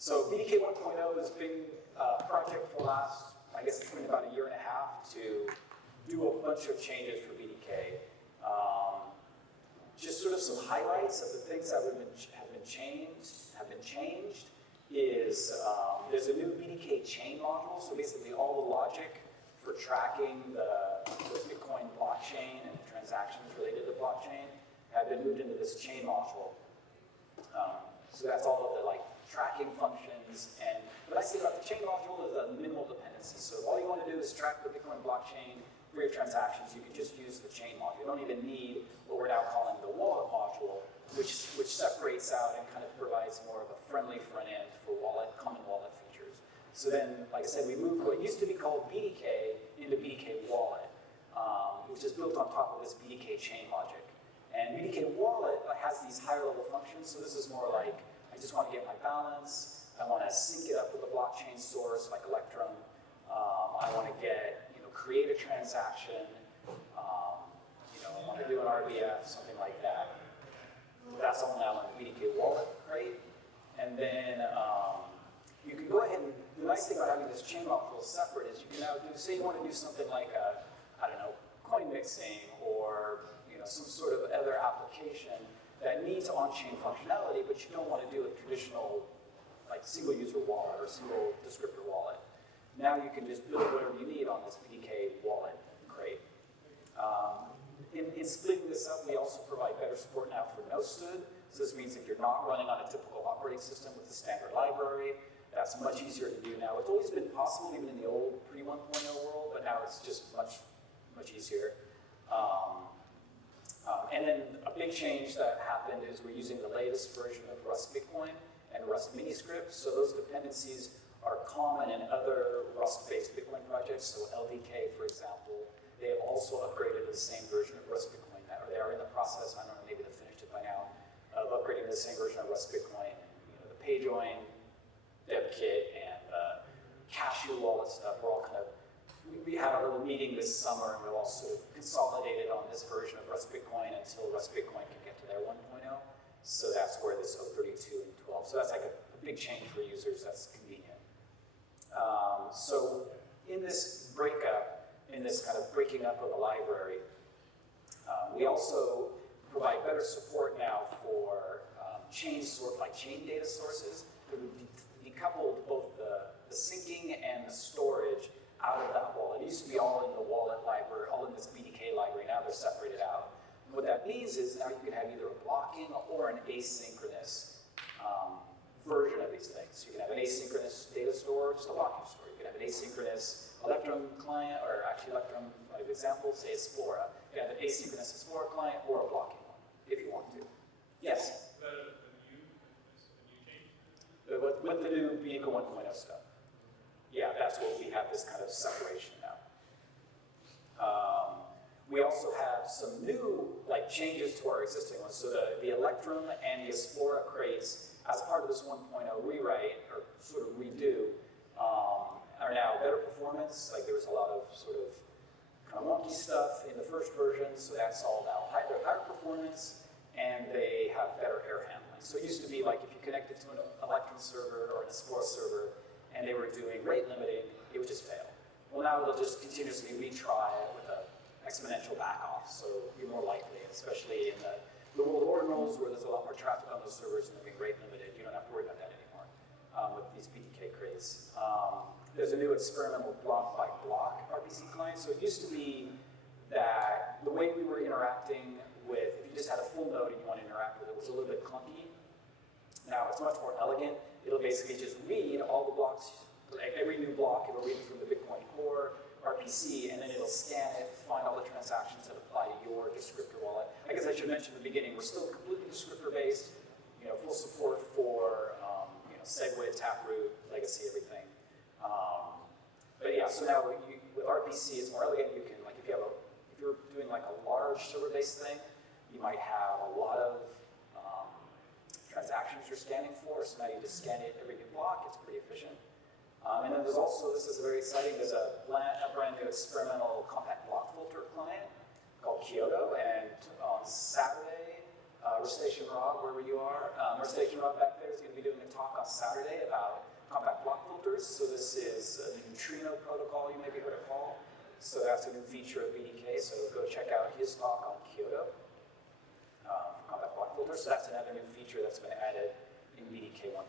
So BDK 1.0 has been a project for the last, I guess it's been about a year and a half to do a bunch of changes for BDK. Just sort of some highlights of the things that have been changed is there's a new BDK chain module. So basically all the logic for tracking the Bitcoin blockchain and the transactions related to blockchain have been moved into this chain module. So that's all of the tracking functions. And what I say about the chain module is a minimal dependency. So all you want to do is track the Bitcoin blockchain for your transactions. You can just use the chain module. You don't even need what we're now calling the wallet module, which separates out and kind of provides more of a friendly front end for common wallet features. So then, like I said, we moved what used to be called BDK into BDK Wallet, which is built on top of this BDK chain logic. And BDK Wallet has these higher level functions. So this is more like, I just want to get my balance. I want to sync it up with a blockchain source like Electrum. I want to create a transaction. I want to do an RBF, something like that. That's all now in the BDK Wallet crate. And then you can go ahead and, the nice thing about having this chain module separate is you can now do, say you want to do something like coin mixing or some sort of other application that needs on-chain functionality, but you don't want to do a traditional single user wallet or single descriptor wallet. Now you can just build whatever you need on this BDK wallet crate. In splitting this up, we also provide better support now for no-stood. So this means if you're not running on a typical operating system with the standard library, that's much easier to do now. It's always been possible even in the old pre-1.0 world, but now it's just much easier. And then a big change that happened is we're using the latest version of Rust Bitcoin and Rust miniscript. So those dependencies are common in other Rust-based Bitcoin projects. So LDK, for example, they have also upgraded to the same version of Rust Bitcoin, or they are in the process, I don't know, maybe they've finished it by now, of upgrading to the same version of Rust Bitcoin. And, the PayJoin, DevKit, and Cashew, all that stuff, we're all kind of, we had a little meeting this summer, and we're all sort of consolidated on this version of Rust Bitcoin until Rust Bitcoin can get to their 1.0. So that's where this 032 and 12. So that's like a big change for users. That's convenient. So in this breakup, in this kind of breaking up of the library, we also provide better support now for chain data sources. We decoupled both the syncing and the storage out of that wallet. It used to be all in the wallet library, all in this BDK library. Now they're separated out. And what that means is now you can have either a blocking or an asynchronous version of these things. You can have an asynchronous data store, just a blocking store. You can have an asynchronous Electrum client, or actually Electrum, by example, say Esplora. You can have an asynchronous Esplora client or a blocking one, if you want to. Yes? The new change? With the new BDK 1.0 stuff. Yeah, that's what we have, this kind of separation now. We also have some new changes to our existing ones. So the Electrum and the Esplora crates, as part of this 1.0 rewrite, or sort of redo, are now better performance. There was a lot of sort of kind of wonky stuff in the first version, so that's all now higher performance, and they have better error handling. So it used to be if you connected to an Electrum server or an Esplora server, and they were doing rate limiting, it would just fail. Well, now they'll just continuously retry it with an exponential backoff, so you're more likely, especially in the world of ordinals where there's a lot more traffic on those servers and they're being rate limited, you don't have to worry about that anymore with these BDK crates. There's a new experimental block by block RPC client. So it used to be that the way we were interacting with, if you just had a full node and you want to interact with it, was a little bit clunky. Now it's much more elegant. It'll basically just read all the blocks, every new block, it'll read from the Bitcoin Core RPC, and then it'll scan it, find all the transactions that apply to your descriptor wallet. I guess I should mention at the beginning, we're still completely descriptor-based, full support for SegWit, taproot, legacy, everything. But yeah, so now with RPC, it's more elegant. You can, if you're doing a large server-based thing, you might have a lot of transactions you're scanning for, so now you just scan it every new block. It's pretty efficient. And then there's also, this is very exciting, there's a brand new experimental compact block filter client called Kyoto, and on Saturday, Station Rob, wherever you are, Station Rob back there is going to be doing a talk on Saturday about filters. So this is a neutrino protocol you maybe heard of Paul. So that's a new feature of BDK. So go check out his talk on Kyoto for compact block filters. So that's another new feature that's been added in BDK 1.0.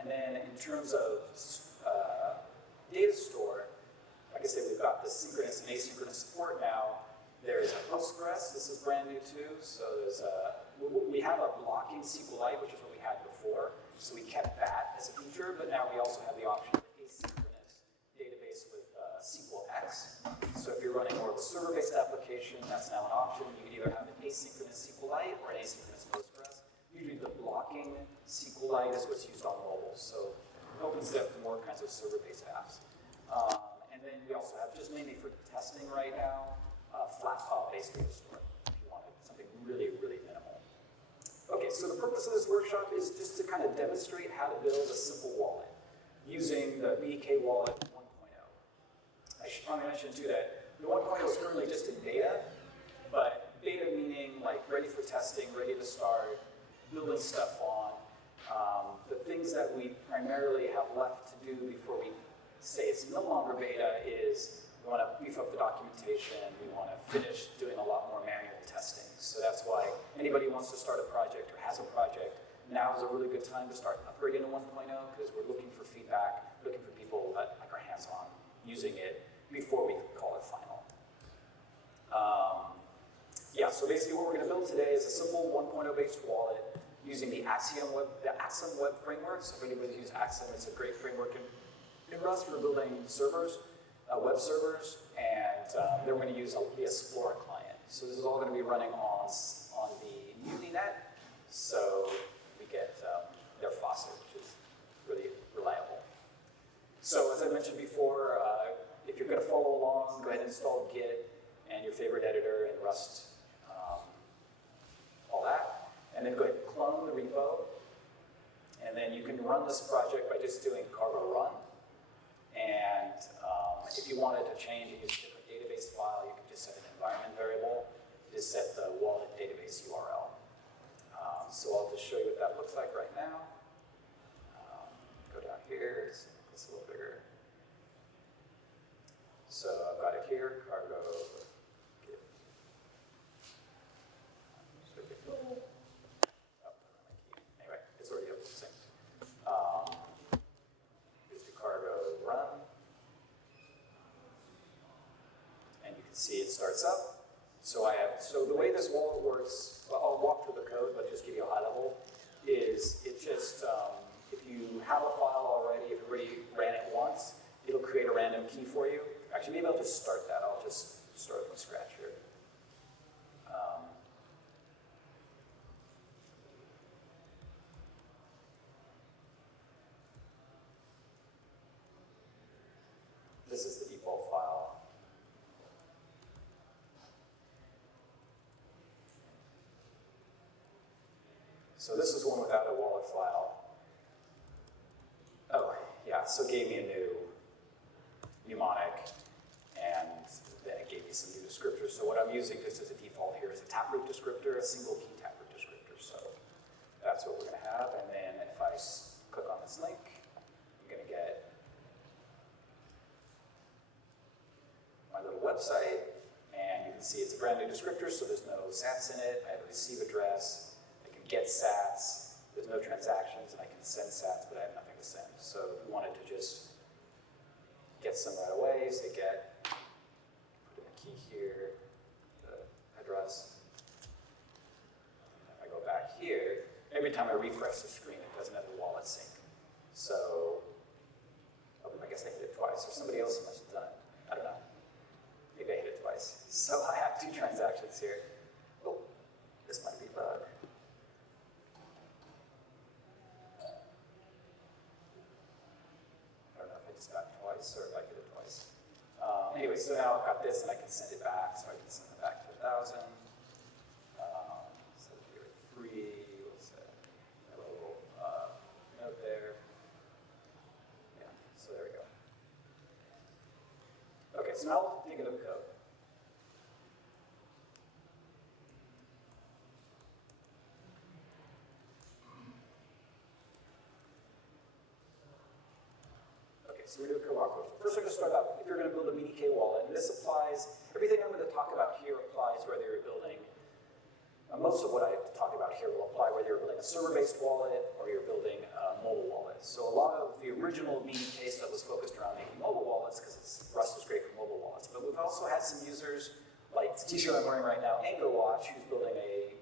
And then in terms of data store, like I said, we've got the synchronous and asynchronous support now. There's a Postgres. This is brand new too. So there's we have a blocking SQLite, which is what we had before. So we kept that as a feature, but now we also have the option of asynchronous database with SQLX. So if you're running more of a server-based application, that's now an option. You can either have an asynchronous SQLite or an asynchronous Postgres. Usually the blocking SQLite is what's used on mobile. So it opens up to more kinds of server-based apps. And then we also have, just mainly for testing right now, flat file-based data store, if you wanted something really, really minimal. Okay, so the purpose of this workshop is just to kind of demonstrate how to build a simple wallet using the BDK wallet 1.0. I should probably mention too that the 1.0 is currently just in beta, but beta meaning like ready for testing, ready to start, building stuff on. The things that we primarily have left to do before we say it's no longer beta is we want to beef up the documentation, we want to finish doing a lot more manual testing. So that's why anybody who wants to start a project or has a project, now is a really good time to start upgrading to 1.0 because we're looking for feedback, looking for people that like are hands-on using it before we call it final. Yeah, so basically what we're going to build today is a simple 1.0 based wallet using the axum web framework. So if anybody's used Axum, it's a great framework in Rust for building servers, web servers, and then we're going to use the Esplora client. So this is all going to be running on the Uninet, so we get their FOSS, which is really reliable. So as I mentioned before, if you're going to follow along, go ahead and install Git and your favorite editor in Rust, all that, and then go ahead and clone the repo, and then you can run this project by just doing cargo run. And if you wanted to change and use a different database file, you can just set an environment variable, just set the wallet database URL. So I'll just show you what that looks like right now. Go down here, it's a little bigger. So I've got it here, cargo, Git. Anyway, it's already up to sync. Here's the cargo run. And you can see it starts up. So the way this wallet works, well, I'll walk through the code, but just give you a high level, is it just, if you have a file already, if you already ran it once, it'll create a random key for you. Actually, maybe I'll just start that. I'll just start from scratch here. This is the default file. So this is one without a wallet file. Oh, yeah, so it gave me a new mnemonic, and then it gave me some new descriptors. So what I'm using just as a default here is a taproot descriptor, a single key taproot descriptor. So that's what we're going to have. And then if I click on this link, I'm going to get my little website, and you can see it's a brand new descriptor, so there's no sats in it. I have a receive address. I can get sats. There's no transactions, and I can send sats, but I have nothing to send. So if you wanted to just get some right away, say get, put in the key here, the address. If I go back here, every time I refresh the screen, it does another wallet sync. So, I guess I hit it twice, or somebody else must have done it. I don't know. Maybe I hit it twice. So I have two transactions here. Oh, this might be a bug. Or if I hit it twice. Anyway, so now I've got this and I can send it back, so I can send it back to 1,000. So here, 3, we'll set a little note there. Yeah, so there we go. Okay, so now we'll dig into the code. so we're going to do a walkthrough. First, we're going to start out, if you're going to build a BDK wallet, and this applies, everything I'm going to talk about here applies whether you're building, most of what I talk about here will apply whether you're building a server-based wallet or you're building a mobile wallet. So a lot of the original BDK stuff was focused around making mobile wallets because Rust is great for mobile wallets. But we've also had some users, like the t-shirt I'm wearing right now, Watch, who's building a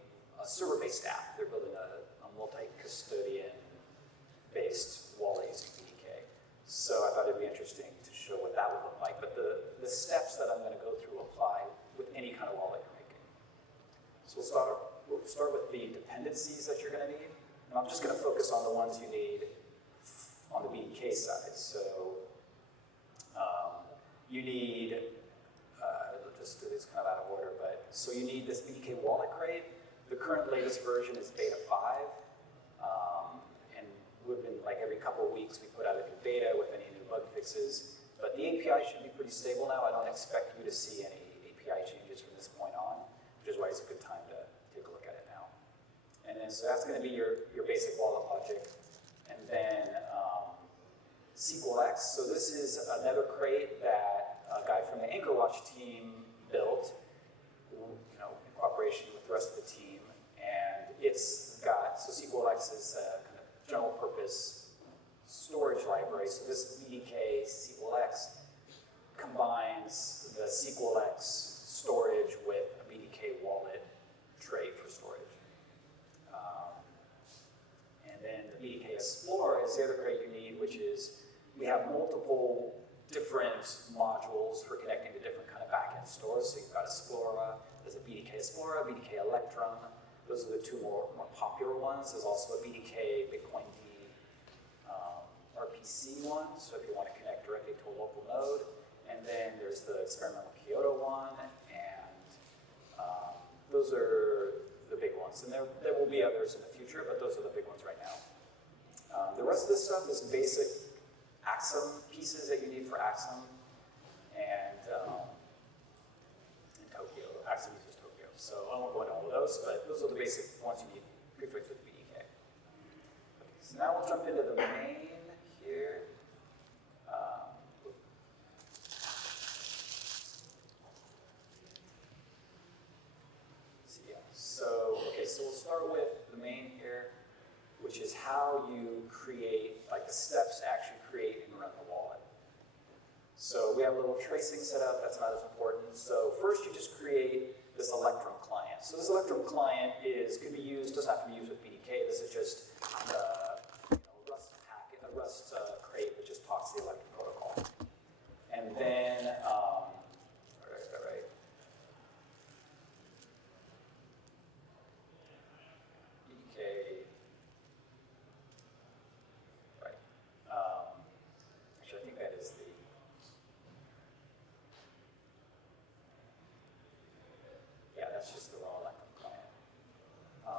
server-based app. They're building a multi-custodian-based wallet using BDK. So I thought it'd be interesting to show what that would look like. But the steps that I'm going to go through apply with any kind of wallet you're making. So we'll start with the dependencies that you're going to need. And I'm just going to focus on the ones you need on the BDK side. So you need, I'll just do this kind of out of order, but so you need this BDK wallet crate. The current latest version is beta 5. And we've been, like every couple of weeks, we put out a new beta with any new bug fixes. But the API should be pretty stable now. I don't expect you to see any API changes from this point on, which is why it's a good time to take a look at it now. And then, so that's going to be your basic wallet logic. And then SQLite. So this is another crate that a guy from the Watch team built, in cooperation with the rest of the team. And it's got, so SQLite is a kind of general purpose storage library. So this BDK SQLite combines the SQLite storage with a BDK wallet tray for storage. And then the BDK Esplora is the other crate you need, which is, we have multiple different modules for connecting to different kind of backend stores. So you've got Esplora, there's a BDK Esplora, BDK Electrum. Those are the two more popular ones. There's also a BDK Bitcoin D RPC one, so if you want to connect directly to a local node. And then there's the experimental Kyoto one, and those are the big ones. And there will be others in the future, but those are the big ones right now. The rest of this stuff is basic axum pieces that you need for axum, and Tokyo. Axum uses Tokyo. So I won't go into all of those, but those are the basic ones you need prefixed with BDK. Okay, so now we'll jump into the main here. So we'll start with the main here, which is how you create, like the steps to actually create and run the wallet. So we have a little tracing set up, that's not as important. So first you just create this Electrum client. So this Electrum client could be used, doesn't have to be used with BDK, this is just Rust packet, a Rust crate that just talks to the Electrum protocol. And then, where did I get that right? BDK, right. Actually, I think that is the, yeah, that's just the raw Electrum client.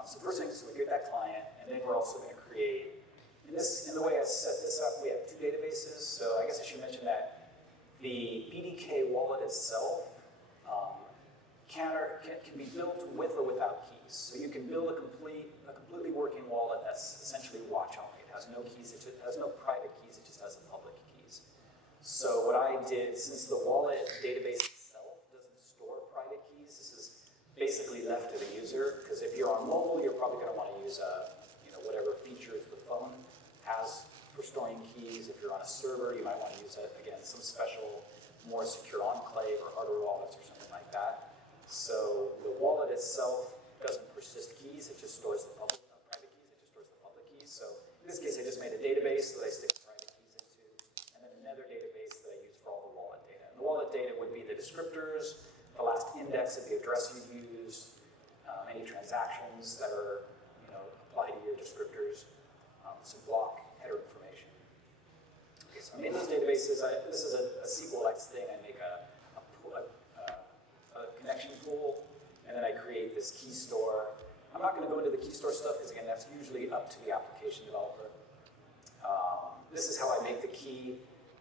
So first thing, so we create that client, and then we're also going to create, in the way I set this up, we have two databases. So I guess I should mention that the BDK wallet itself can be built with or without keys. So you can build a completely working wallet that's essentially watch only. It has no keys, it has no private keys, it just has the public keys. So what I did, since the wallet database itself doesn't store private keys, this is basically left to the user, because if you're on mobile, you're probably going to want to use whatever features the phone has for storing keys. If you're on a server, you might want to use, again, some special, more secure enclave or hardware wallets or something like that. So the wallet itself doesn't persist keys, it just stores the private keys, it just stores the public keys. So in this case, I just made a database that I stick the private keys into, and then another database that I use for all the wallet data. And the wallet data would be the descriptors, the last index of the address you used, any transactions that are apply to your descriptors, some block header information. Okay, so I made those databases. This is a SQLite thing. I make a connection pool, and then I create this key store. I'm not going to go into the key store stuff because, again, that's usually up to the application developer. This is how I make the key.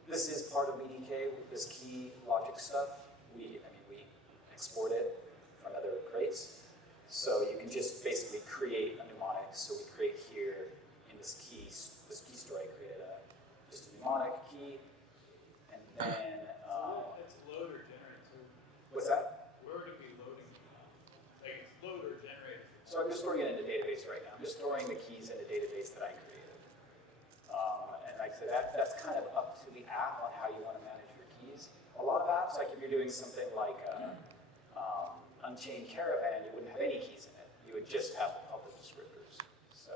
This is part of BDK, this key logic stuff. We export it from other crates. So you can just basically create a mnemonic. So we create here in this key store, I created just a mnemonic key, So I'm just storing it in a database right now. I'm just storing the keys in a database that I created. And like I said, that's kind of up to the app on how you want to manage your keys. A lot of apps, like if you're doing something like Unchained Caravan, you wouldn't have any keys in it. You would just have the public descriptors. So,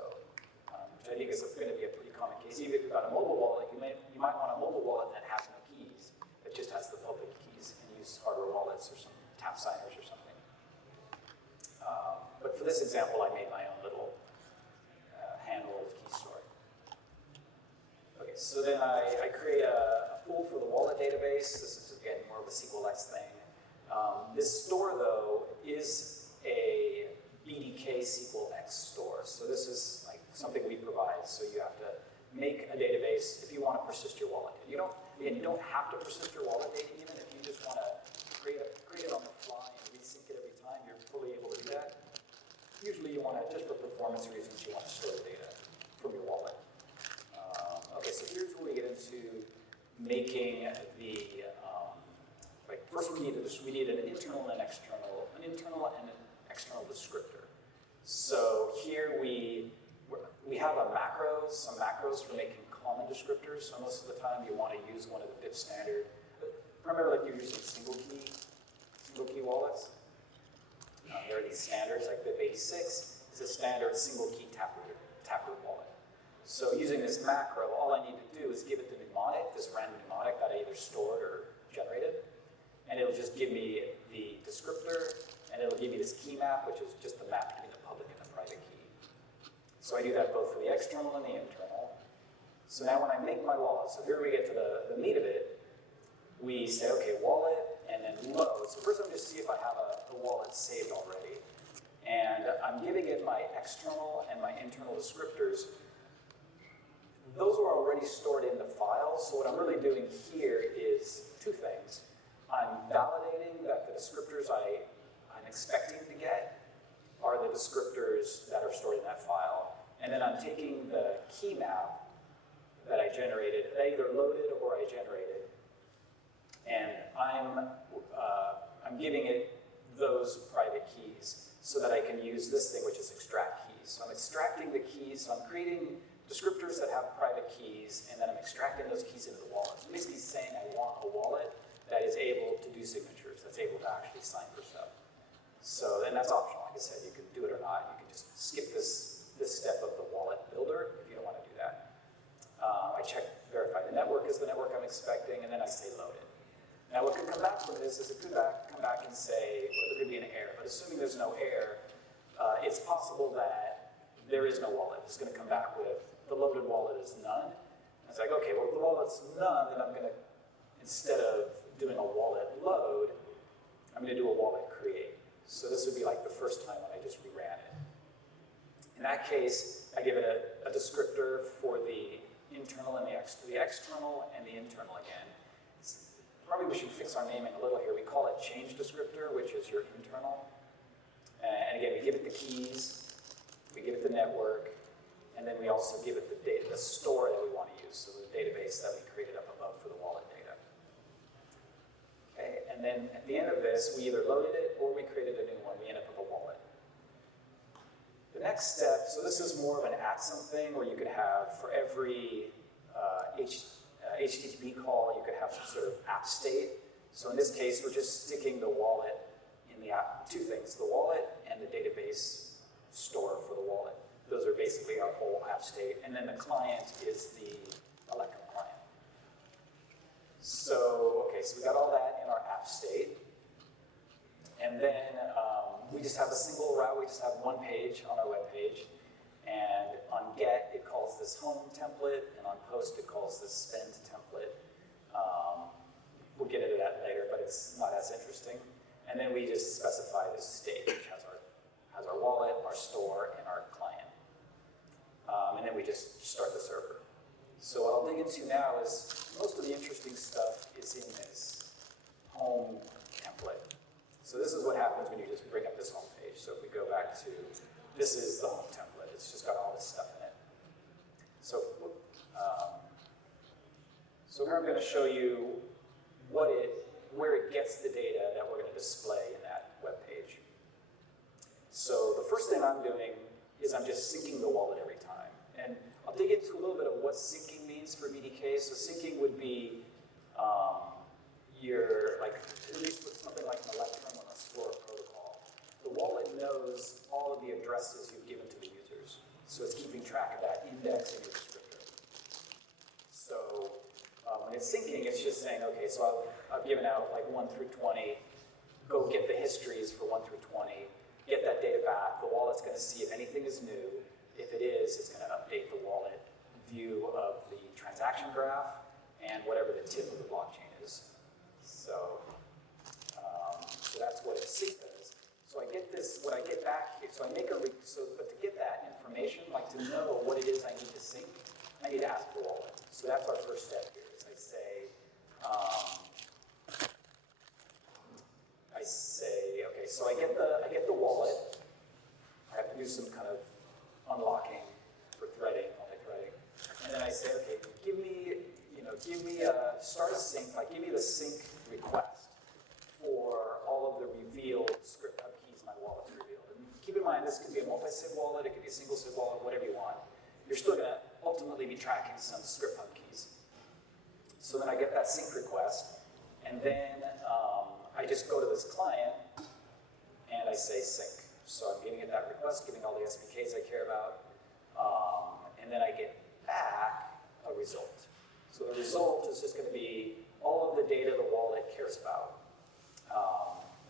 which I think is going to be a pretty common case. Even if you've got a mobile wallet, you might want a mobile wallet that has no keys, that just has the public keys, and use hardware wallets or some tap signers or something. But for this example, I made my own little handled key store. Okay, so then I create a pool for the wallet database. This is, again, more of a SQLite thing. This store, though, is a BDK SQLite store. So this is like something we provide. So you have to make a database if you want to persist your wallet. You don't have to persist your wallet data even if you just want to create it on the fly and resync it every time. You're fully able to do that. Usually you want to, just for performance reasons, you want to store the data from your wallet. Okay, so here's where we get into making the, first we need an internal and an external descriptor. So here we have some macros for making common descriptors. So most of the time you want to use one of the bit standard, primarily if you're using single key wallets. There are these standards, like BIP86 is a standard single key taproot wallet. So using this macro, all I need to do is give it the mnemonic, this random mnemonic that I either stored or generated, and it'll just give me the descriptor, and it'll give me this key map, which is just the map between the public and the private key. So I do that both for the external and the internal. So now when I make my wallet, so here we get to the meat of it, we say, okay, wallet, and then load. So first I'm just see if I have a wallet saved already. And I'm giving it my external and my internal descriptors. Those are already stored in the file, so what I'm really doing here is two things. I'm validating that the descriptors I'm expecting to get are the descriptors that are stored in that file. And then I'm taking the key map that I generated, either loaded or I generated, and I'm giving it those private keys so that I can use this thing, which is extract keys. So I'm extracting the keys, so I'm creating descriptors that have private keys, and then I'm extracting those keys into the wallet. So basically saying I want a wallet that is able to do signatures, that's able to actually sign for stuff. So, and that's optional, like I said, you can do it or not. You can just skip this step of the wallet builder if you don't want to do that. I check, verify the network is the network I'm expecting, and then I say load it. Now what could come back from this is it could come back and say, well, there could be an error, but assuming there's no error, it's possible that there is no wallet. It's going to come back with the loaded wallet is none. It's like, okay, well, if the wallet's none, then I'm going to, instead of doing a wallet load, I'm going to do a wallet create. So this would be like the first time when I just reran it. In that case, I give it a descriptor for the internal and the external and the internal again. Probably we should fix our naming a little here. We call it change descriptor, which is your internal. And again, we give it the keys, we give it the network, and then we also give it the data, the store that we want to use, so the database that we created up above for the wallet data. Okay, and then at the end of this, we either loaded it or we created a new one. We end up with a wallet. The next step, so this is more of an axum thing where you could have for every HTTP call, you could have some sort of app state. So in this case, we're just sticking the wallet in the app, two things, the wallet and the database store for the wallet. Those are basically our whole app state. And then the client is the Electrum client. So, okay, so we got all that in our app state. And then we just have a single route. We just have one page on our web page. And on get, it calls this home template, and on post, it calls this spend template. We'll get into that later, but it's not as interesting. And then we just specify this state, which has our wallet, our store, and our client. And then we just start the server. So what I'll dig into now is most of the interesting stuff is in this home template. So this is what happens when you just bring up this home page. So if we go back to, this is the home template. It's just got all this stuff in it. So, so here I'm going to show you where it gets the data that we're going to display in that web page. So the first thing I'm doing is I'm just syncing the wallet every time. And I'll dig into a little bit of what syncing means for BDK. So syncing would be at least with something like an Electrum or an Esplora protocol. The wallet knows all of the addresses you've given to the users. So it's keeping track of that index in your descriptor. So when it's syncing, it's just saying, okay, so I've given out like 1 through 20, go get the histories for 1 through 20, get that data back. The wallet's going to see if anything is new. If it is, it's going to update the wallet view of the transaction graph and whatever the tip of the blockchain is. So, so that's what a sync does. So I get this, what I get back here, so I make but to get that information, like to know what it is I need to sync, I need to ask the wallet. So that's our first step here, is I say, okay, so I get the wallet. I have to do some kind of unlocking for threading, multi-threading. And then I say, okay, start a sync, give me the sync request for all of the revealed script hub keys my wallet's revealed. And keep in mind, this could be a multi-sig wallet, it could be a single sig wallet, whatever you want. You're still going to ultimately be tracking some script hub keys. So then I get that sync request, and then I just go to this client, and I say sync. So I'm giving it that request, giving all the SPKs I care about, and then I get back a result. So the result is just going to be all of the data the wallet cares about.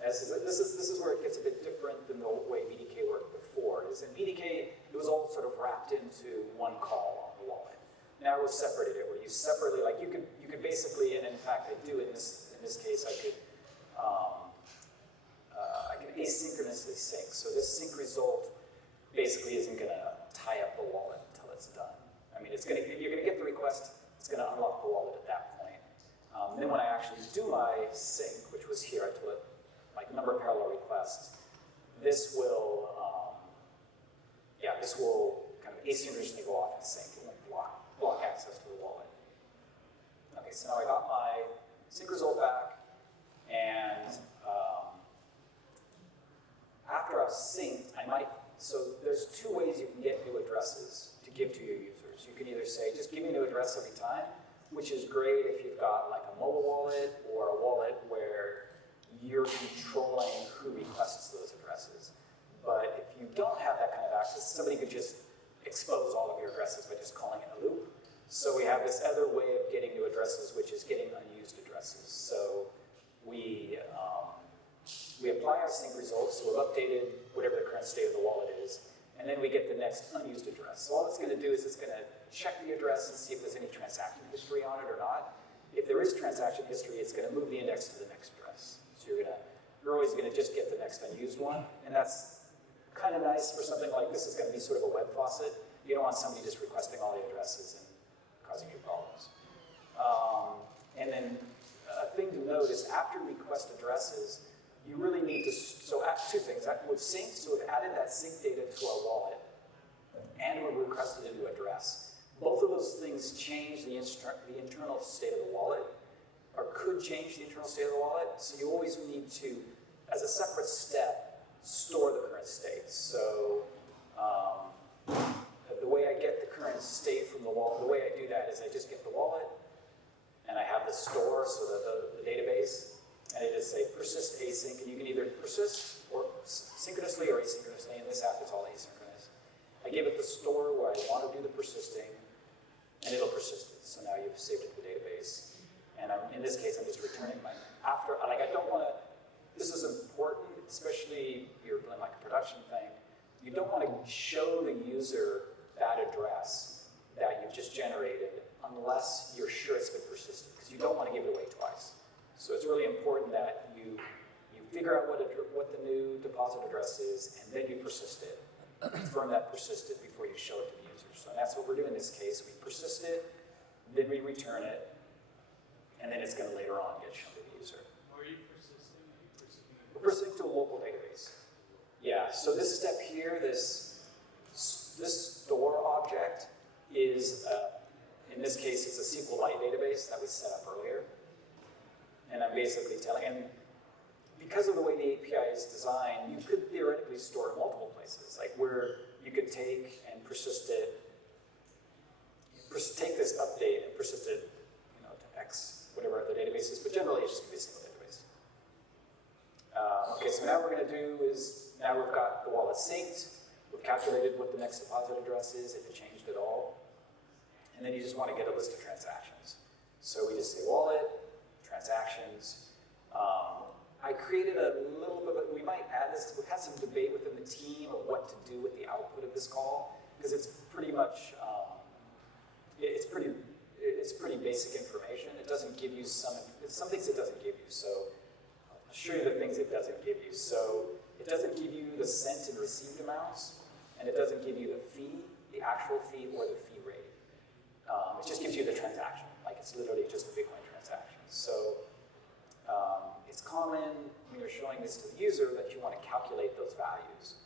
This is where it gets a bit different than the way BDK worked before. Is in BDK, it was all sort of wrapped into one call on the wallet. Now we've separated it, where you separately, like you could basically, and in fact I do in this case, I can asynchronously sync. So this sync result basically isn't going to tie up the wallet until it's done. I mean, you're going to get the request, it's going to unlock the wallet at that point. Then when I actually do my sync, which was here, I told it like number of parallel requests, this will kind of asynchronously go off and sync and block access to the wallet. Okay, so now I got my sync result back, and after I've synced, so there's two ways you can get new addresses to give to your users. You can either say, just give me a new address every time, which is great if you've got like a mobile wallet or a wallet where you're controlling who requests those addresses. But if you don't have that kind of access, somebody could just expose all of your addresses by just calling it a loop. So we have this other way of getting new addresses, which is getting unused addresses. So we apply our sync results, so we've updated whatever the current state of the wallet is, and then we get the next unused address. So all it's going to do is it's going to check the address and see if there's any transaction history on it or not. If there is transaction history, it's going to move the index to the next address. So you're always going to just get the next unused one, and that's kind of nice for something like this. Is going to be sort of a web faucet. You don't want somebody just requesting all the addresses and causing you problems. And then a thing to note is after request addresses, you really need to, so two things. We've synced, so we've added that sync data to our wallet, and we've requested a new address. Both of those things change the internal state of the wallet, or could change the internal state of the wallet. So you always need to, as a separate step, store the current state. So the way I get the current state from the wallet, the way I do that is I just get the wallet, and I have the store, so the database, and it is say persist async, and you can either persist or synchronously or asynchronously. In this app, it's all asynchronous. I give it the store where I want to do the persisting, and it'll persist it. So now you've saved it to the database. And in this case, I'm just returning my, I don't want to, this is important, especially you're doing like a production thing. You don't want to show the user that address that you've just generated unless you're sure it's been persisted, because you don't want to give it away twice. So it's really important that you figure out what the new deposit address is, and then you persist it. Confirm that persisted before you show it to the user. So that's what we're doing in this case. We persist it, then we return it, and then it's going to later on get shown to the user. Are you persisting? We're persisting to a local database. Yeah, so this step here, this store object is, in this case, it's a SQLite database that we set up earlier. And I'm basically telling, and because of the way the API is designed, you could theoretically store it multiple places. Like where you could take and persist it, take this update and persist it, to X, whatever the database is, but generally it's just going to be a single database. Okay, so now what we're going to do is, now we've got the wallet synced, we've calculated what the next deposit address is, if it changed at all, and then you just want to get a list of transactions. So we just say wallet, transactions. I created a little bit of, we might add this, we've had some debate within the team of what to do with the output of this call, because it's pretty much, it's pretty basic information. It doesn't give you some things it doesn't give you. So I'll show you the things it doesn't give you. So it doesn't give you the sent and received amounts, and it doesn't give you the fee, the actual fee, or the fee rate. It just gives you the transaction. Like it's literally just a Bitcoin transaction. So it's common when you're showing this to the user that you want to calculate those values.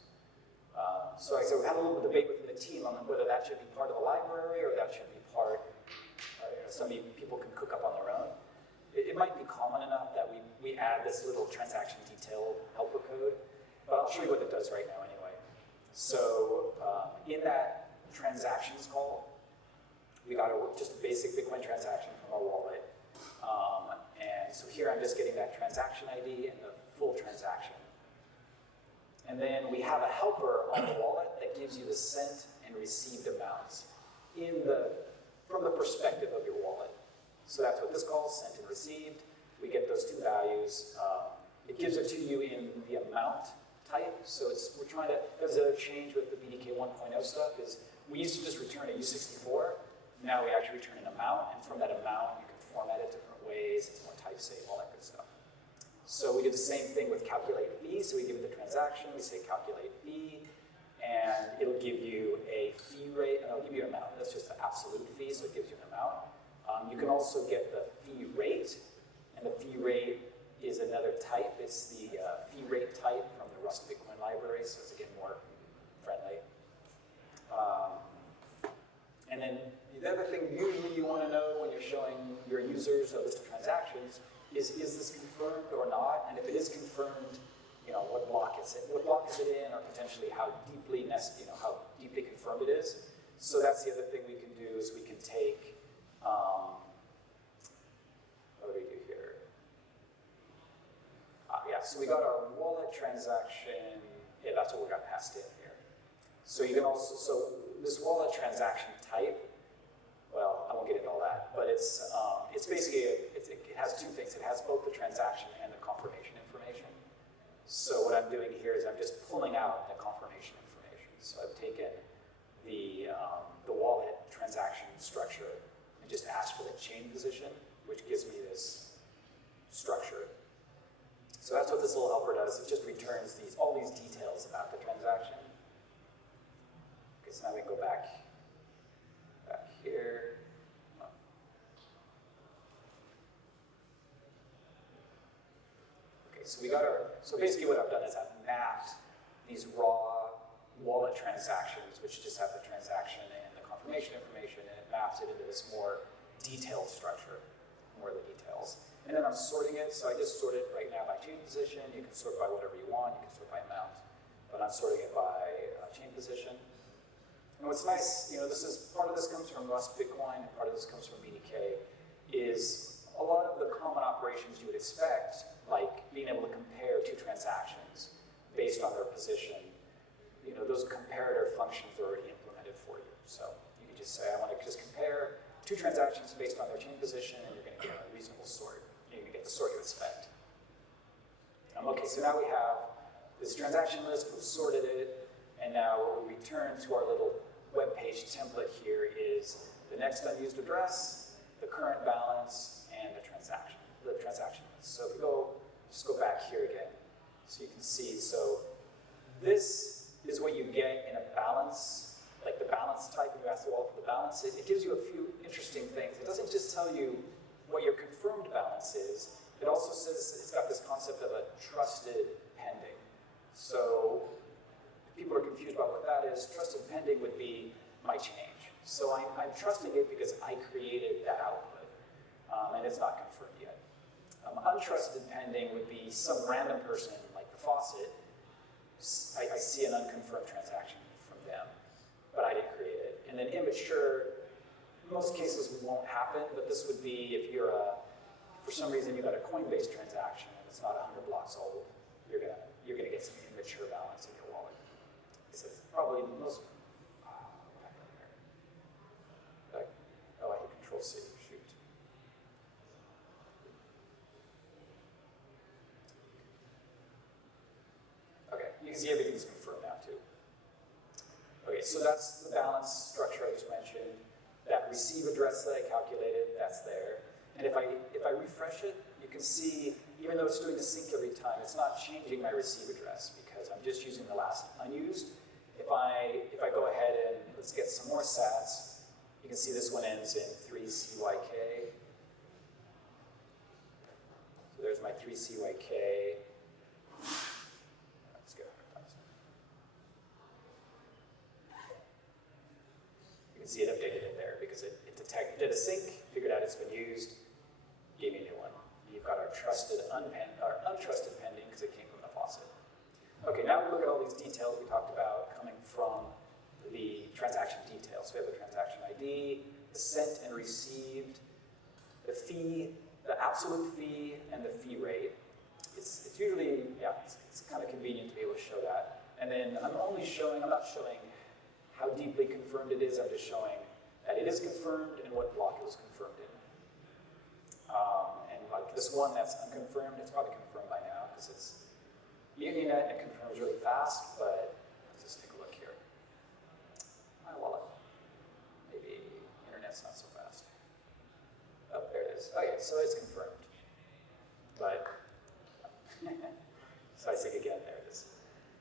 So like I said, we had a little bit of debate within the team on whether that should be part of the library or that should be part, some people can cook up on their own. It might be common enough that we add this little transaction detail helper code, but I'll show you what it does right now anyway. So in that transactions call, we got just a basic Bitcoin transaction from our wallet. And so here I'm just getting that transaction ID and the full transaction. And then we have a helper on the wallet that gives you the sent and received amounts from the perspective of your wallet. So that's what this calls, sent and received. We get those two values. It gives it to you in the amount type. So we're trying to, there's a change with the BDK 1.0 stuff is we used to just return a U64. Now we actually return an amount, and from that amount you can format it different ways. It's more type safe, all that good stuff. So we do the same thing with calculate fee. So we give it the transaction, we say calculate fee, and it'll give you a fee rate, and it'll give you an amount. That's just the absolute fee, so it gives you an amount. You can also get the fee rate, and the fee rate is another type. It's the fee rate type from the Rust Bitcoin library, so it's again more friendly. And then the other thing usually you want to know when you're showing your users a list of transactions is this confirmed or not? And if it is confirmed, what block is it in, or potentially how deeply confirmed it is. So that's the other thing we can do is we can take, what do we do here? So we got our wallet transaction. Yeah, that's what we got passed in here. So you can also, this wallet transaction type, well, I won't get into all that, but it's basically, it has two things. It has both the transaction and the confirmation information. So what I'm doing here is I'm just pulling out the confirmation information. So I've taken the wallet transaction structure and just asked for the chain position, which gives me this structure. So that's what this little helper does. It just returns all these details about the transaction. Okay, so now we can go back here. Okay, so we got so basically what I've done is I've mapped these raw wallet transactions, which just have the transaction and the confirmation information, and it maps it into this more detailed structure, more of the details. And then I'm sorting it, so I just sort it right now by chain position. You can sort by whatever you want, you can sort by amount, but I'm sorting it by chain position. And what's nice, part of this comes from Rust Bitcoin, and part of this comes from BDK, is a lot of the common operations you would expect, like being able to compare two transactions based on their position. Those comparator functions are already implemented for you. So you can just say, I want to just compare two transactions based on their chain position, and you're going to get a reasonable sort. You're going to get the sort you expect. Okay, so now we have this transaction list, we've sorted it, and now what we return to our little web page template here is the next unused address, the current balance, and the transaction list. So if we just go back here again, so you can see, so this is what you get in a balance, like the balance type, when you ask the wallet for the balance. It gives you a few interesting things. It doesn't just tell you what your confirmed balance is, it also says it's got this concept of a trusted pending. So if people are confused about what that is, trusted pending would be my change. So I'm trusting it because I created that output, and it's not confirmed yet. Untrusted pending would be some random person, like the faucet. I see an unconfirmed transaction And then immature, most cases won't happen, but this would be if you're for some reason you got a Coinbase transaction and it's not 100 blocks old, you're gonna get some immature balance in your wallet. So it's probably the most. What happened there? Oh, I hit Control-C. Shoot. Okay, you can see everything's confirmed now too. Okay, so that's the balance structure I just mentioned. That receive address that I calculated, that's there. And if I refresh it, you can see, even though it's doing the sync every time, it's not changing my receive address because I'm just using the last unused. If I go ahead and let's get some more sats, you can see this one ends in 3CYK. So there's my 3CYK. Let's go 100,000. You can see it updated it there because it did a sync, figured out it's been used, gave me a new one. You've got our trusted untrusted pending because it came from the faucet. Okay, now we look at all these details we talked about coming from the transaction details. We have the transaction ID, the sent and received, the fee, the absolute fee, and the fee rate. It's usually, it's kind of convenient to be able to show that. And then I'm not showing how deeply confirmed it is, I'm just showing that it is confirmed and what block it was confirmed in. And like this one that's unconfirmed, it's probably confirmed by now because it's Unionet and it confirms really fast, but let's just take a look here. My wallet. Maybe internet's not so fast. Oh, there it is. Okay, so it's confirmed. But, so I think again, there it is.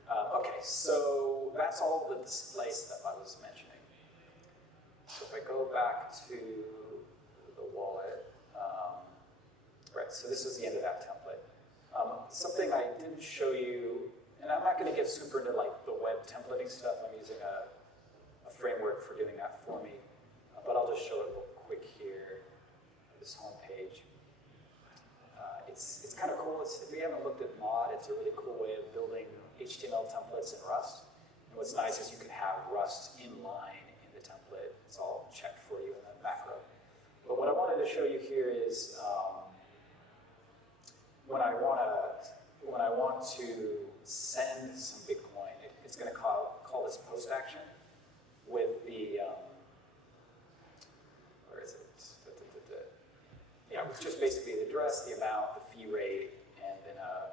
Okay, so that's all the display stuff I was mentioning. So if I go back to the wallet, right, so this is the end of that template. Something I didn't show you, and I'm not going to get super into like the web templating stuff. I'm using a framework for doing that for me, but I'll just show it real quick here. This home page. It's kind of cool. If you haven't looked at Mod, it's a really cool way of building HTML templates in Rust. And what's nice is you can have Rust inline in the template. It's all checked for you in the macro. But what I wanted to show you here is when I want to send some Bitcoin, it's going to call this post action with the where is it? Yeah, it's just basically the address, the amount, the fee rate, and then a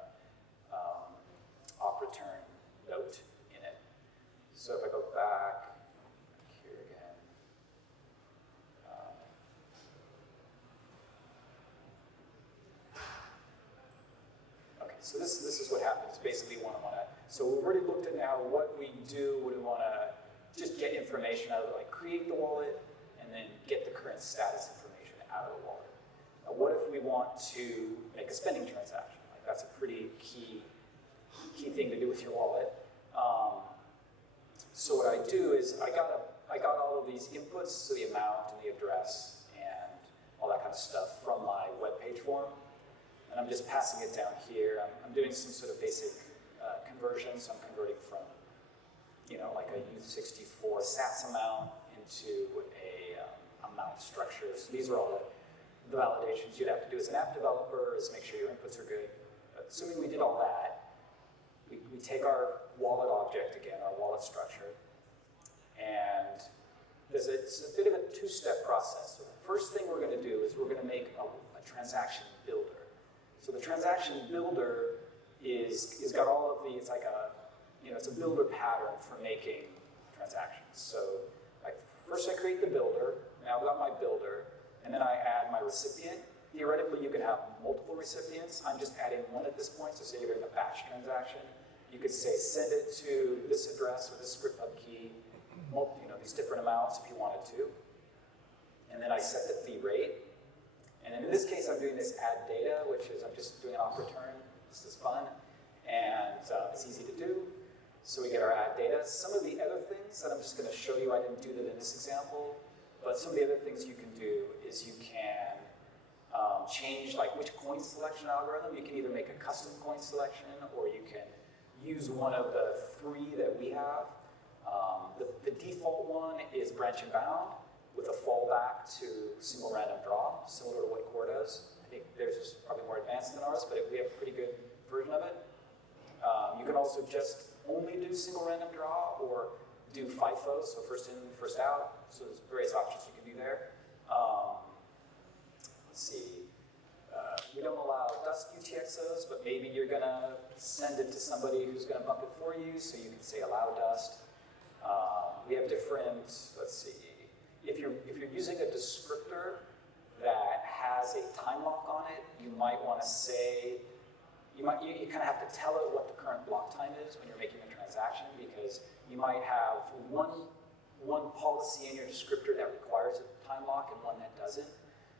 op return note in it. So if I go back here again. Okay, so this is what happens. Basically, so we've already looked at now what we do when we want to just get information out of it, like create the wallet and then get the current status information out of the wallet. Now, what if we want to make a spending transaction? Like that's a pretty key thing to do with your wallet. So what I do is I got all of these inputs, so the amount and the address and all that kind of stuff from my web page form, and I'm just passing it down here. I'm doing some sort of basic conversion, so I'm converting from, like a U64 sats amount into a amount structure. So these are all the validations you'd have to do as an app developer, is make sure your inputs are good. Assuming we did all that, we take our wallet object again, our wallet structure, and it's a bit of a two-step process. So the first thing we're going to do is we're going to make a transaction builder. So the transaction builder is got all of the, it's like it's a builder pattern for making transactions. So first I create the builder, now I've got my builder, and then I add my recipient. Theoretically, you could have multiple recipients. I'm just adding one at this point, so say you're doing a batch transaction. You could say send it to this address with this script hub key, these different amounts if you wanted to. And then I set the fee rate. And in this case, I'm doing this add data, which is I'm just doing an op return. This is fun, and it's easy to do. So we get our add data. Some of the other things that I'm just going to show you, I didn't do that in this example, but some of the other things you can do is you can change like which coin selection algorithm. You can either make a custom coin selection, or you can use one of the 3 that we have. The default one is branch and bound with a fallback to single random draw, similar to what Core does. I think theirs is probably more advanced than ours, but we have a pretty good version of it. You can also just only do single random draw or do FIFO, so first in, first out. So there's various options you can do there. Let's see. We don't allow dust UTXOs, but maybe you're going to send it to somebody who's going to bump it for you, so you can say allow dust. We have different, let's see, if you're using a descriptor that has a time lock on it, you might want to say, you kind of have to tell it what the current block time is when you're making a transaction, because you might have one policy in your descriptor that requires a time lock and one that doesn't.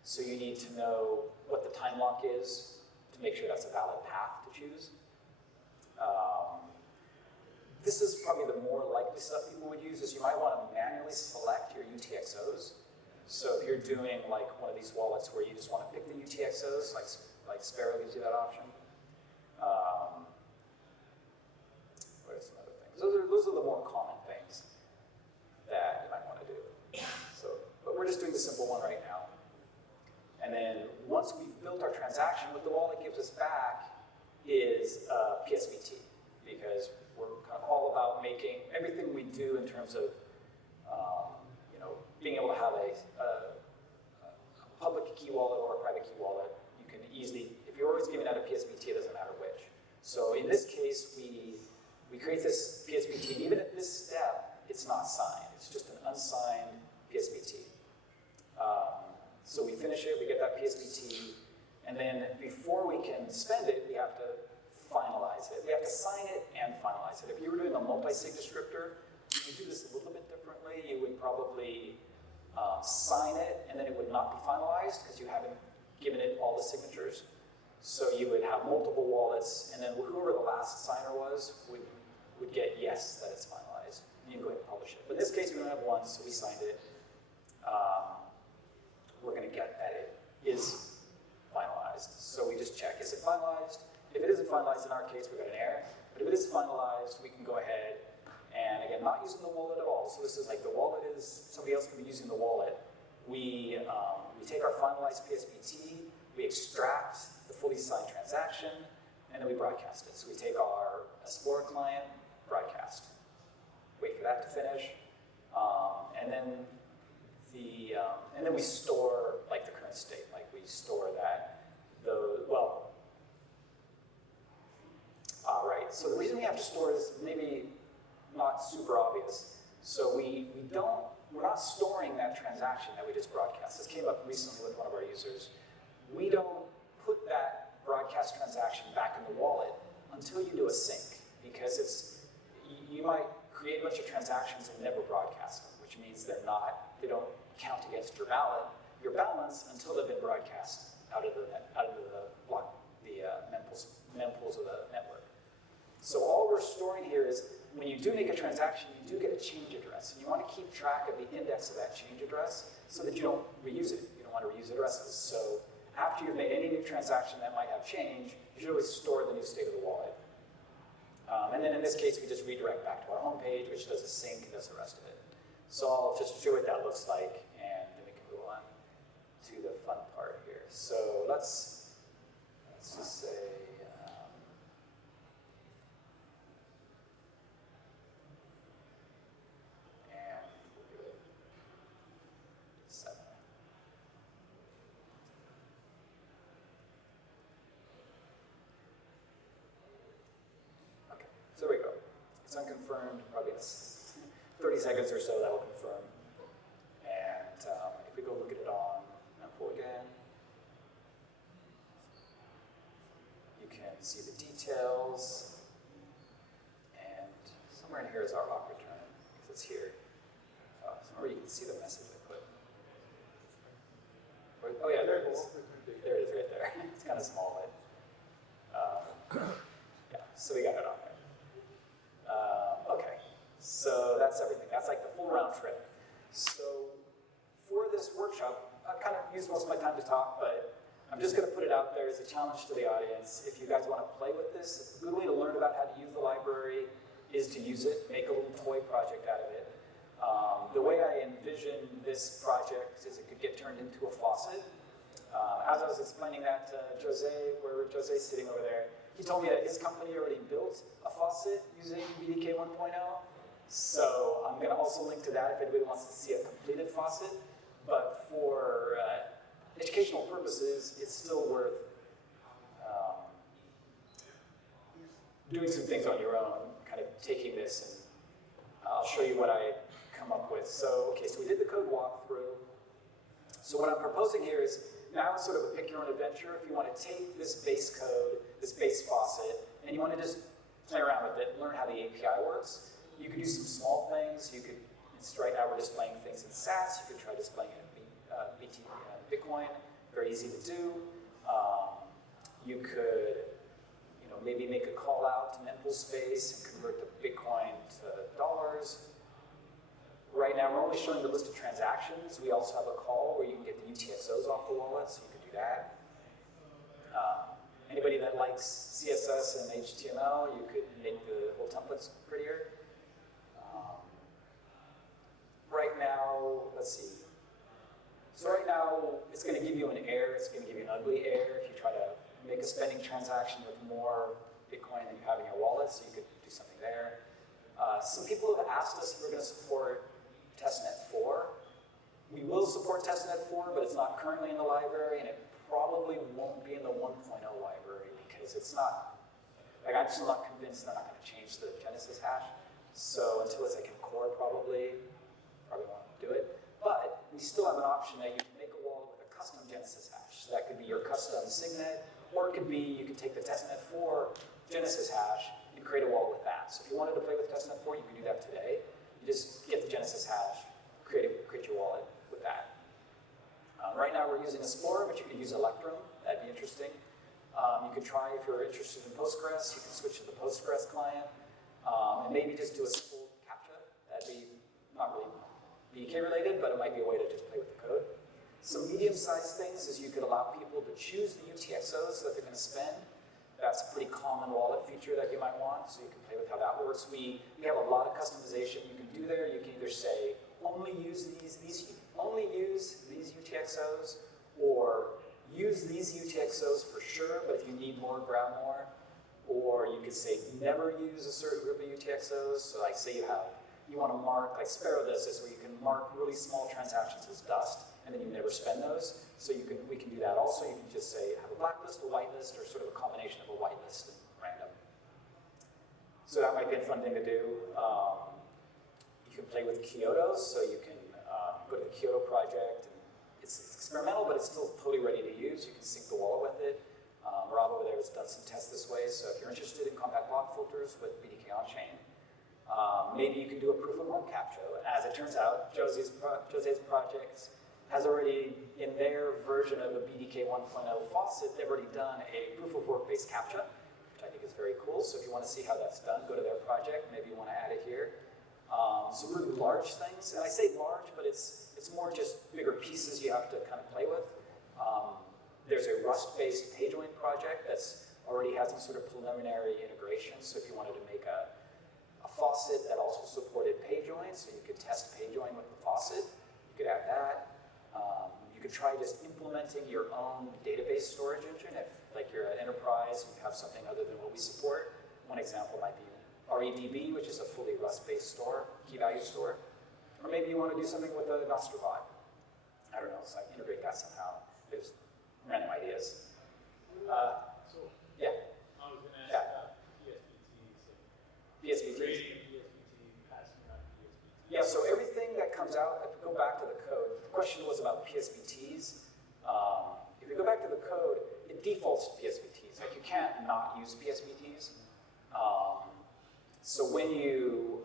So you need to know what the time lock is to make sure that's a valid path to choose. This is probably the more likely stuff people would use, is you might want to manually select your UTXOs. So if you're doing like one of these wallets where you just want to pick the UTXOs, like Sparrow gives you that option. What are some other things? Those are the more common things that you might want to do. But we're just doing the simple one right now. And then once we've built our transaction, what the wallet gives us back is PSBT, because we're kind of all about making everything we do in terms of being able to have a public key wallet or a private key wallet. You can easily, if you're always giving out a PSBT, it doesn't matter which. So in this case, we create this PSBT, and even at this step, it's not signed. It's just an unsigned PSBT. So we finish it, we get that PSBT, and then before we can spend it, we have to finalize it. We have to sign it and finalize it. If you were doing a multi-sig descriptor, you would do this a little bit differently. You would probably sign it, and then it would not be finalized because you haven't given it all the signatures. So you would have multiple wallets, and then whoever the last signer was would get yes that it's finalized. And you can go ahead and publish it. But in this case, we don't have one, so we signed it. We're going to get that it is finalized. So we just check, is it finalized? If it isn't finalized, in our case, we got an error. But if it is finalized, we can go ahead and, again, not using the wallet at all. So this is like the wallet is, somebody else can be using the wallet. We take our finalized PSBT, we extract the fully signed transaction, and then we broadcast it. So we take our Esplora client, broadcast. Wait for that to finish. And then we store like the current state. Like we store that, right. So the reason we have to store is maybe not super obvious. So we're not storing that transaction that we just broadcast. This came up recently with one of our users. We don't put that broadcast transaction back in the wallet until you do a sync, because you might create a bunch of transactions and never broadcast them, which means they don't count against your balance until they've been broadcast out of the block, the mempools of the network. So all we're storing here is, when you do make a transaction, you do get a change address, and you want to keep track of the index of that change address so that you don't reuse it. You don't want to reuse addresses. So after you've made any new transaction that might have change, you should always store the new state of the wallet. And then in this case, we just redirect back to our home page, which does the sync and does the rest of it. So I'll just show what that looks like, and then we can move on to the fun part here. So let's just say, and we'll do it 7. Okay, so there we go. It's unconfirmed, probably 30 seconds or so that will confirm. And if we go look at it on mempool again, you can see the details. And somewhere in here is our awk return, because it's here. Somewhere you can see the message I put. Oh yeah, there it is. There it is right there. It's kind of small, but yeah, so we got it on there. Okay. So that's everything. That's like the full round trip. So for this workshop, I kind of used most of my time to talk, but I'm just going to put it out there as a challenge to the audience. If you guys want to play with this, it's a good way to learn about how to use the library is to use it, make a little toy project out of it. The way I envision this project is it could get turned into a faucet. As I was explaining that to Jose, where Jose's sitting over there, he told me that his company already built a faucet using BDK 1.0. So I'm going to also link to that if anybody wants to see a completed faucet. But for educational purposes, it's still worth doing some things on your own, kind of taking this, and I'll show you what I come up with. So, okay, so we did the code walkthrough. So what I'm proposing here is now it's sort of a pick your own adventure. If you want to take this base code, this base faucet, and you want to just play around with it, learn how the API works, you could do some small things. You could, right now we're displaying things in sats. You could try displaying it in Bitcoin, very easy to do. You could, maybe make a call out to mempool space and convert the Bitcoin to dollars. Right now, we're only showing the list of transactions. We also have a call where you can get the UTXOs off the wallet, so you can do that. Anybody that likes CSS and HTML, you could make the whole templates prettier. Right now, let's see. So right now, it's going to give you an error. It's going to give you an ugly error if you try to make a spending transaction with more Bitcoin than you have in your wallet, so you could do something there. Some people have asked us if we're going to support testnet 4. We will support testnet 4, but it's not currently in the library, and it probably won't be in the 1.0 library because it's not, I'm still not convinced they're not going to change the Genesis hash. So until it's like in core, probably won't do it. But we still have an option that you can make a wallet with a custom Genesis hash. So that could be your custom signet, or it could be you could take the testnet 4 Genesis hash and create a wallet with that. So if you wanted to play with testnet 4, you can do that today. You just get the Genesis hash, create your wallet with that. Right now we're using Esplora, but you could use Electrum. That'd be interesting. You could try, if you're interested in Postgres, you can switch to the Postgres client, and maybe just do a simple CAPTCHA. That'd be not really BDK related, but it might be a way to just play with the code. Some medium-sized things is you could allow people to choose the UTXOs that they're going to spend. That's a pretty common wallet feature that you might want, so you can play with how that works. We have a lot of customization you can do there. You can either say, only use only use these UTXOs, or use these UTXOs for sure, but if you need more, grab more. Or you could say, never use a certain group of UTXOs. So like say you want to mark, like Sparrow does this, where you can mark really small transactions as dust, and then you never spend those. So we can do that also. You can just say, have a blacklist, a whitelist, or sort of a combination of a whitelist and random. So that might be a fun thing to do. You can play with Kyoto, so you can go to the Kyoto project. And it's experimental, but it's still totally ready to use. You can sync the wallet with it. Rob over there has done some tests this way, so if you're interested in compact block filters with BDK on-chain, maybe you can do a proof of work CAPTCHA. As it turns out, Jose's project has already, in their version of the BDK 1.0 faucet, they've already done a proof of work based CAPTCHA, which I think is very cool. So if you want to see how that's done, go to their project. Maybe you want to add it here. Some really large things, and I say large, but it's more just bigger pieces you have to kind of play with. There's a Rust-based PageJoin project that's already has some sort of preliminary integration. So if you wanted to make a faucet that also supported PageJoin, so you could test PageJoin with the faucet, you could add that. You could try just implementing your own database storage engine. If like you're an enterprise, you have something other than what we support. One example might be REDB, which is a fully Rust-based store, key value store. Or maybe you want to do something with a Nostrovot. I don't know, so I integrate that somehow. There's random ideas. Yeah. I was going to ask about PSBT. PSBT. Passing around PSBT. Yeah, so everything that comes out, if you go back to the code, the question was about PSBTs. If you go back to the code, it defaults to PSBTs. Like you can't not use PSBTs. So when you,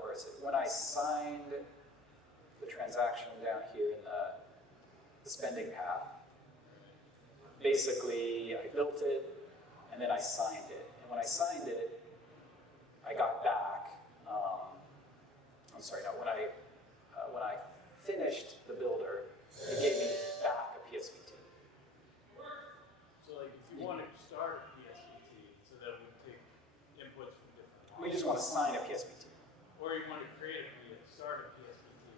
where is it? When I signed the transaction down here in the spending path, basically I built it and then I signed it. And when I signed it, I got back, when I finished the builder, it gave me back a PSBT. So like if you want to start a PSBT, so that would take inputs from different We just want to sign it Or you want to create it when you start a PSBT.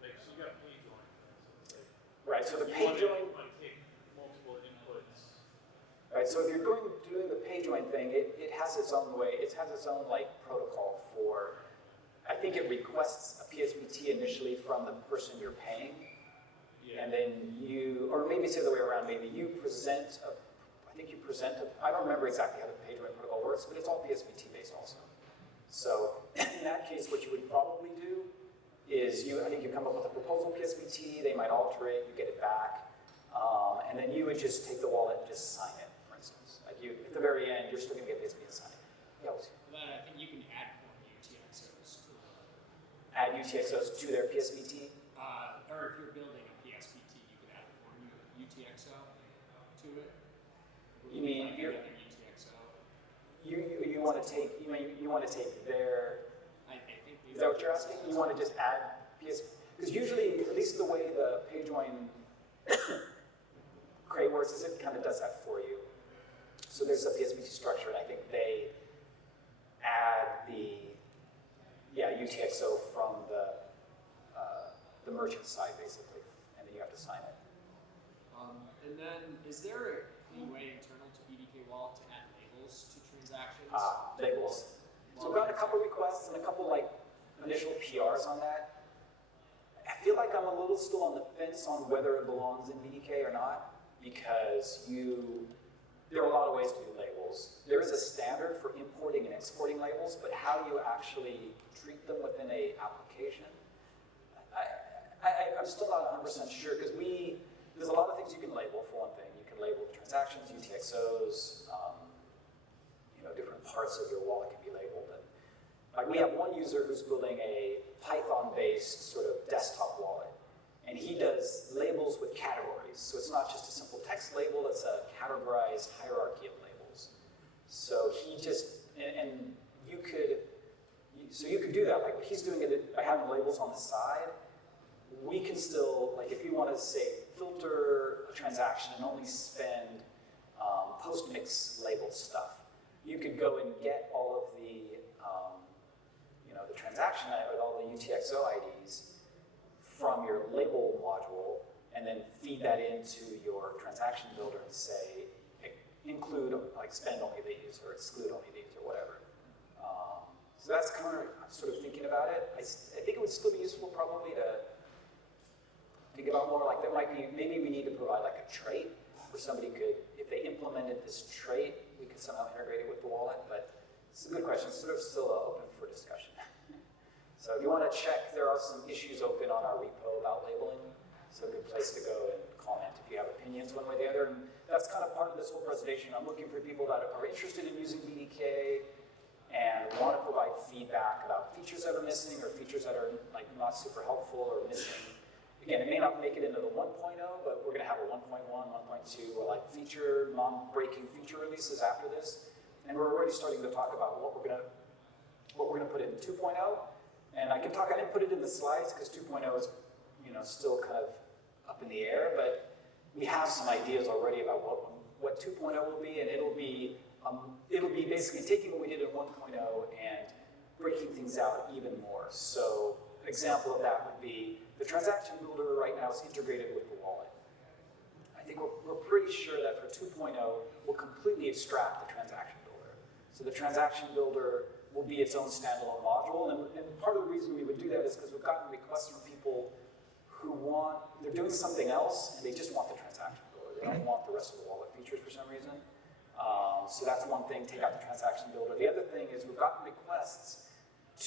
Like, so you got page join, for instance. Like, Right, so the you page join, want to take multiple inputs. right, so if you're doing the page join thing, it has its own way, it has its own like protocol for, I think it requests a PSBT initially from the person you're paying, Yeah. and then you, or maybe it's the other way around, maybe you present a, I think you present a, I don't remember exactly how the page join protocol works, but it's all PSBT based also. So in that case, what you would probably do is I think you come up with a proposal PSBT, they might alter it, you get it back, and then you would just take the wallet and just sign it, for instance. Like at the very end, you're still gonna get PSBT and sign it. Yeah, Then I think you can add form UTXOs to add UTXOs to their PSBT. or if you're building a PSBT, you can add a form UTXO to it. You mean like you're- another UTXO? You want to take, you want to take their, I think is that what you're asking? You want to just add because usually, at least the way the page join crate works is it kind of does that for you. So there's a PSBT structure, and I think they add the, UTXO from the merchant side, basically, and then you have to sign it. And then, is there any way internal to BDK Wallet to add labels to transactions? Labels. So we've got a couple requests and a couple like initial PRs on that. I feel like I'm a little still on the fence on whether it belongs in BDK or not, because there are a lot of ways to do labels. There is a standard for importing and exporting labels, but how you actually treat them within a application, I'm still not 100% sure, because there's a lot of things you can label, for one thing. You can label transactions, UTXOs, different parts of your wallet can be labeled. And like we have one user who's building a Python-based sort of desktop wallet, and he does labels with categories. So it's not just a simple text label, it's a categorized hierarchy of labels. So he just, and you could do that, like he's doing it by having labels on the side. We can still, like if you want to say filter a transaction and only spend post-mix labeled stuff, you could go and get all of the, the transaction with all the UTXO IDs from your label module, and then feed that into your transaction builder and say, include, like spend only these, or exclude only these, or whatever. So that's kind of, I'm sort of thinking about it. I think it would still be useful probably to think about more like there might be, maybe we need to provide like a trait where somebody could, if they implemented this trait, we could somehow integrate it with the wallet, but it's a good question. It's sort of still open for discussion. So if you want to check, there are some issues open on our repo about labeling, so a good place to go and comment if you have opinions one way or the other. And that's kind of part of this whole presentation. I'm looking for people that are interested in using BDK and want to provide feedback about features that are missing or features that are like not super helpful or missing. Again, it may not make it into the 1.0, but we're going to have a 1.1, 1.2, or like non-breaking feature releases after this. And we're already starting to talk about what we're going to put in 2.0. And I didn't put it in the slides because 2.0 is, still kind of up in the air, but we have some ideas already about what 2.0 will be, and it'll be basically taking what we did in 1.0 and breaking things out even more. So an example of that would be the transaction builder right now is integrated with the wallet. I think we're pretty sure that for 2.0, we'll completely extract the transaction builder. So the transaction builder will be its own standalone module, and part of the reason we would do that is because we've gotten requests from people who they're doing something else, and they just want the transaction builder. They don't want the rest of the wallet features for some reason. So that's one thing, take out the transaction builder. The other thing is we've gotten requests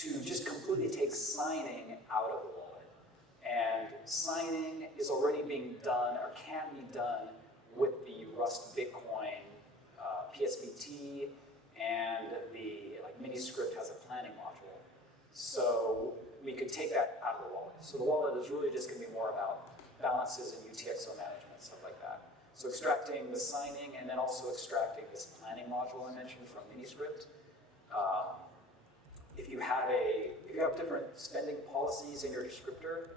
to just completely take signing out of the wallet. And signing is already being done, or can be done, with the Rust Bitcoin PSBT, and the mini-script has a planning module. So we could take that out of the wallet. So the wallet is really just going to be more about balances and UTXO management, stuff like that. So extracting the signing and then also extracting this planning module I mentioned from mini-script. If you have different spending policies in your descriptor,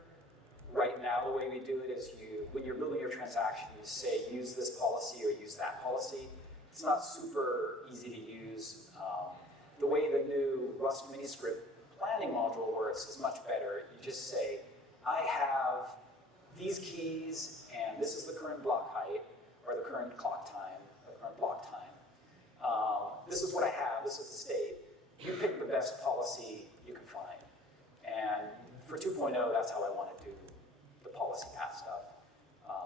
right now the way we do it is when you're building your transaction, you say use this policy or use that policy. It's not super easy to use. The way the new Rust mini-script planning module works is much better. You just say, I have these keys, and this is the current block height, or the current clock time, or the current block time. This is what I have, this is the state. You pick the best policy you can find. And for 2.0, that's how I want to do the policy path stuff.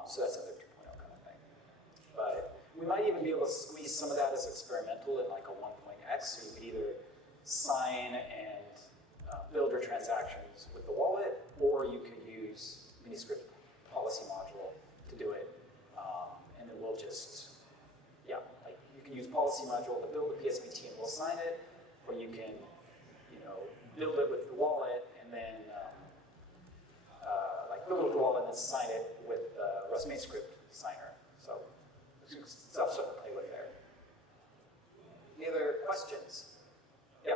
So that's another 2.0 kind of thing. But we might even be able to squeeze some of that as experimental in like a 1.x, so you could either sign and build your transactions with the wallet, or you could use miniscript policy module to do it. And then we'll just, like you can use policy module to build the PSVT and we'll sign it, or you can, build it with the wallet and then build it with the wallet and then sign it with the Rust miniscript signer. So stuff to play with there. Any other questions? Yeah.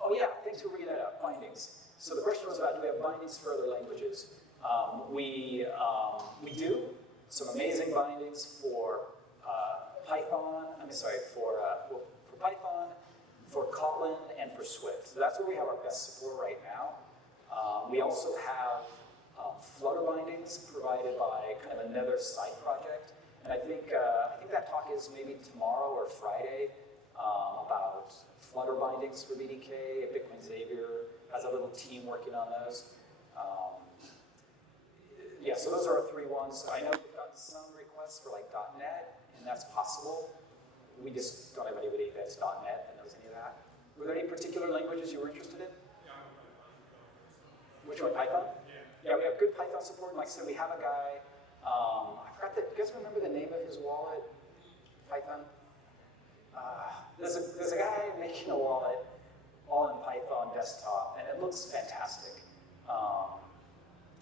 Oh yeah, thanks for bringing that up, bindings. So the question was about, do we have bindings for other languages? We do. Some amazing bindings for Python, for Python, for Kotlin, and for Swift. So that's where we have our best support right now. We also have Flutter bindings provided by kind of another side project. And I think that talk is maybe tomorrow or Friday about Flutter bindings for BDK. Bitcoin Xavier has a little team working on those. So those are our 3 ones. I know we've gotten some requests for like .NET, and that's possible. We just don't have anybody that's .NET that knows any of that. Were there any particular languages you were interested in? Which one, Python? Yeah, we have good Python support. Like I said, we have a guy, I forgot you guys remember the name of his wallet? Python? There's a guy making a wallet all in Python desktop, and it looks fantastic.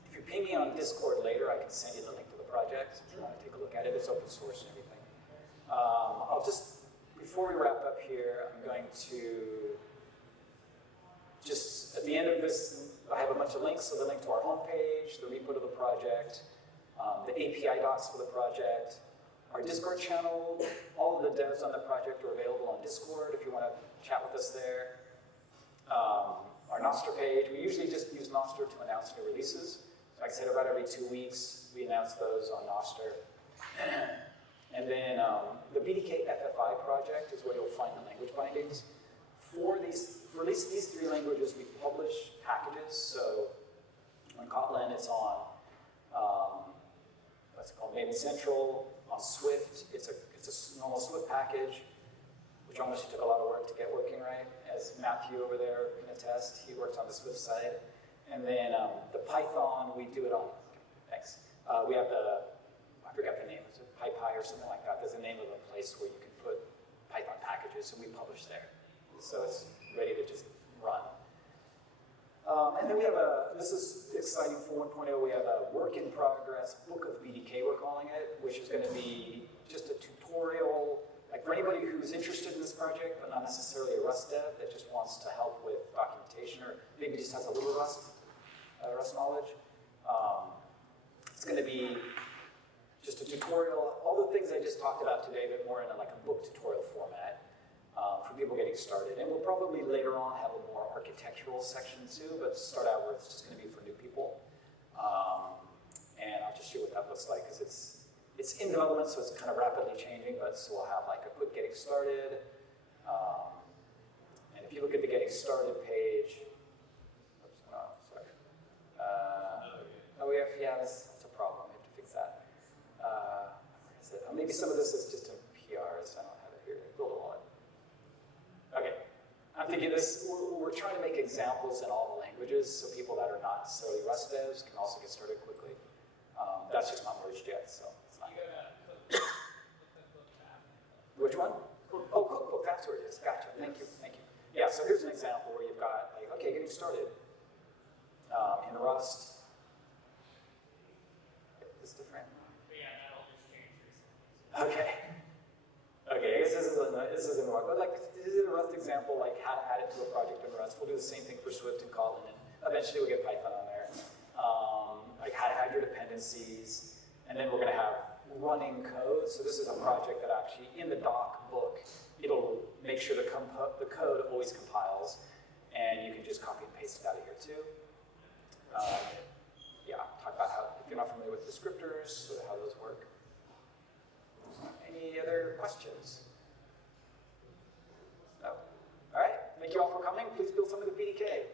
If you ping me on Discord later, I can send you the link to the project if you want to take a look at it. It's open source and everything. I'll just, before we wrap up here, I'm going to just, at the end of this, I have a bunch of links. So the link to our homepage, the repo to the project, the API docs for the project, our Discord channel. All of the devs on the project are available on Discord if you want to chat with us there. Our Nostr page, we usually just use Nostr to announce new releases. So like I said, about every 2 weeks, we announce those on Nostr. And then the BDK FFI project is where you'll find the language bindings. For at least these 3 languages, we publish packages. So on Kotlin, it's on what's it called, Maven Central. On Swift, it's a normal Swift package, which honestly took a lot of work to get working right, as Matthew over there can attest. He works on the Swift side. And then the Python, we do it on, thanks. We have I forgot the name, is it PyPy or something like that? There's a name of a place where you can put Python packages, and we publish there. So it's ready to just run. And then we have this is exciting for 1.0, we have a work in progress book of BDK, we're calling it, which is going to be just a tutorial, like for anybody who's interested in this project, but not necessarily a Rust dev that just wants to help with documentation, or maybe just has a little Rust knowledge. It's going to be just a tutorial, all the things I just talked about today, but more in a book tutorial format for people getting started. And we'll probably later on have a more architectural section too, but to start out with, it's just going to be for new people. And I'll just show you what that looks like, because it's in development, so it's kind of rapidly changing, but so we'll have like a quick getting started. And if you look at the getting started page, oops, oh, sorry. That's a problem. We have to fix that. Maybe some of this is just in PRs. I don't have it here. Build a wallet. Okay. I'm thinking this, we're trying to make examples in all the languages so people that are not necessarily Rust devs can also get started quickly. That's just not merged yet, so it's not. Which one? Oh, cookbook, that's where it is. Gotcha. Thank you. Yeah, so here's an example where you've got, okay, getting started in Rust. Is this different? Yeah, that'll just change recently. Okay, I guess this is in Rust. But this is a Rust example, like how to add it to a project in Rust. We'll do the same thing for Swift and Kotlin, and eventually we'll get Python on there. Like how to add your dependencies, and then we're going to have running code. So this is a project that actually, in the doc book, it'll make sure the code always compiles, and you can just copy and paste it out of here too. Yeah, talk about how, if you're not familiar with descriptors, sort of how those work. Any other questions? No? All right, thank you all for coming. Please build some of the BDK.